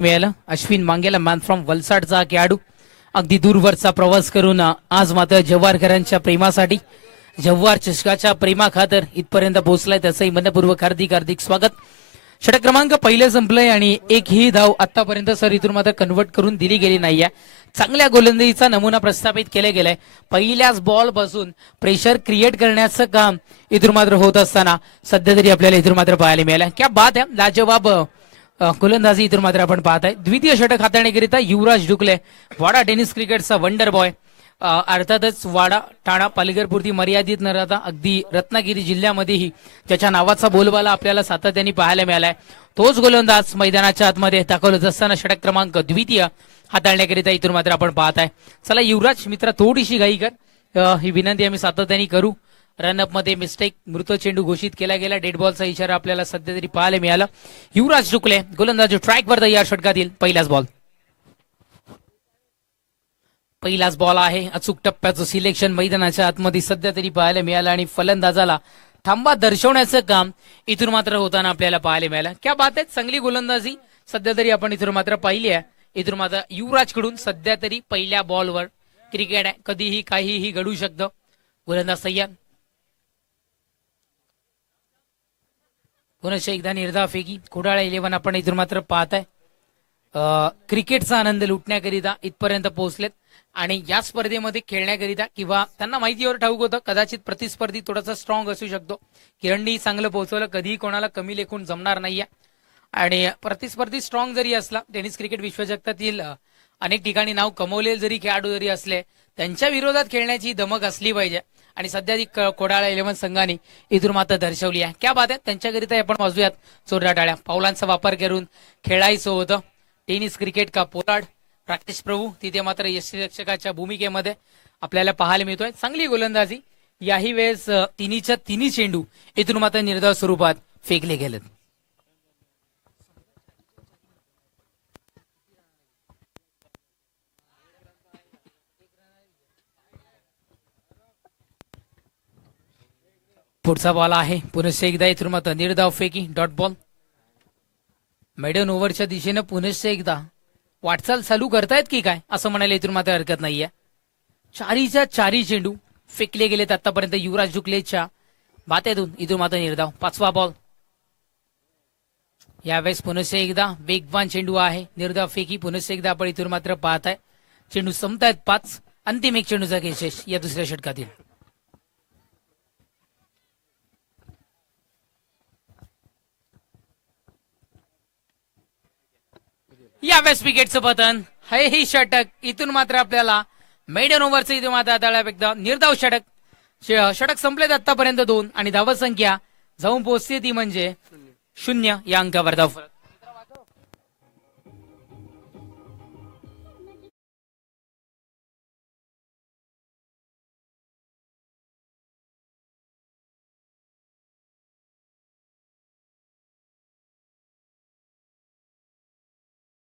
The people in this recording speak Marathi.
मिळालं. अश्विन मांगेला मॅन फ्रॉम वलसाडचा खेळाडू अगदी दूरवरचा प्रवास करून आज मात्र जव्हारकरांच्या प्रेमासाठी जव्हार चषकाच्या प्रेमाखातर इथपर्यंत पोहोचलाय. त्याचंही मनपूर्वक हार्दिक हार्दिक स्वागत. षटक क्रमांक पहिले संपलंय आणि एकही धाव आतापर्यंत सर इथून मात्र कन्वर्ट करून दिली गेली नाहीये. चांगल्या गोलंदाजीचा नमुना प्रस्थापित केला गेलाय. पहिल्याच बॉल पासून प्रेशर क्रिएट करण्याचं काम इथून मात्र होत असताना सध्या तरी आपल्याला इथून मात्र पाहायला मिळालं. क्या बात आहे, लाजवाब गोलंदाजी इथून मात्र आपण पाहत आहे. द्वितीय षटक हाताळण्याकरिता युवराज ढुकले, वाडा टेनिस क्रिकेटचा वंडर बॉय. अर्थातच वाडा ठाणा पालघरपुरती मर्यादित न राहता अगदी रत्नागिरी जिल्ह्यामध्येही त्याच्या नावाचा बोलबाला आपल्याला सातत्याने पाहायला मिळालाय. तोच गोलंदाज मैदानाच्या आतमध्ये दाखल होत असताना षटक क्रमांक द्वितीय हाताळण्याकरिता इथून मात्र आपण पाहत आहे. चला युवराज मित्रा, थोडीशी घाई कर, ही विनंती आम्ही सातत्याने करू. रनअप मध्ये मिस्टेक, मृत चेंडू घोषित केला गेला. डेड बॉलचा इशारा आपल्याला सध्या तरी पाहायला मिळाला. युवराज ढुकले गोलंदाज ट्रॅकवर या षटकातील पहिलाच बॉल आहे. अचूक टप्प्याचं सिलेक्शन मैदानाच्या आतमध्ये सध्या तरी पाहायला मिळालं आणि फलंदाजाला थांबा दर्शवण्याचं काम इथून मात्र होताना आपल्याला पाहायला मिळालं. क्या बात आहे, चांगली गोलंदाजी सध्या तरी आपण इथून मात्र पाहिली आहे. इथून मात्र युवराज कडून सध्या तरी पहिल्या बॉलवर क्रिकेट आहे, कधीही काहीही घडू शकतं. गोलंदाज सय्यद पुन्हा एकदा निर्धाव फेकी. खोडाळा 11 आपण इथून मात्र पाहत आहे. क्रिकेटचा आनंद लुटण्याकरिता इथपर्यंत पोहोचलेत आणि या स्पर्धेमध्ये खेळण्याकरिता किंवा त्यांना माहितीवर ठाऊक होतं कदाचित प्रतिस्पर्धी थोडासा स्ट्रॉंग असू शकतो. किरणनी चांगलं पोहोचवलं, कधीही कोणाला कमी लेखून जमणार नाहीये. आणि प्रतिस्पर्धी स्ट्रॉंग जरी असला, टेनिस क्रिकेट विश्वचषकातील अनेक ठिकाणी नाव कमवलेले जरी खेळाडू जरी असले, त्यांच्या विरोधात खेळण्याची धमक असली पाहिजे आणि सध्या ती कोडाळा 11 संघाने इथून मात्र दर्शवली आहे. क्या बात आहे, त्यांच्याकरिता आपण वाजूयात जोरदार टाळ्या. पावलांचा वापर करून खेळायचं होतं. टेनिस क्रिकेट का पोलाड राकेश प्रभू तिथे मात्र यष्टीरक्षकाच्या भूमिकेमध्ये आपल्याला पाहायला मिळतोय. चांगली गोलंदाजी. याही वेळेस तिन्हीच्या तिन्ही चेंडू इथून मात्र निर्धाव स्वरूपात फेकले गेलेत. पुढचा बॉल आहे पुनश्च एकदा इथून मात्र निर्धाव फेकी डॉट बॉल. मेडन ओव्हरच्या दिशेनं पुनश्च एकदा वाटचाल चालू करतायत की काय असं म्हणायला इथून मात्र हरकत नाहीये. चारीच्या चारी चेंडू फेकले गेलेत आतापर्यंत युवराज ढुकलेच्या बातेतून. इथून मात्र निर्धाव. पाचवा बॉल. यावेळेस पुनश्च एकदा वेगवान चेंडू आहे. निर्धाव फेकी पुनश्च एकदा आपण इथून मात्र पाहताय. चेंडू संपतायत 5. अंतिम एक चेंडूचा विशेष या दुसऱ्या षटकातील. यावेळेस विकेटचं पतन. हे षटक इथून मात्र आपल्याला मेडन ओव्हरचं इथून मात्र हाताळण्यापेक्षा निर्धाव षटक. षटक संपलेत आतापर्यंत 2 आणि धावसंख्या जाऊन पोहोचते ती म्हणजे 0 या अंकावर धाव.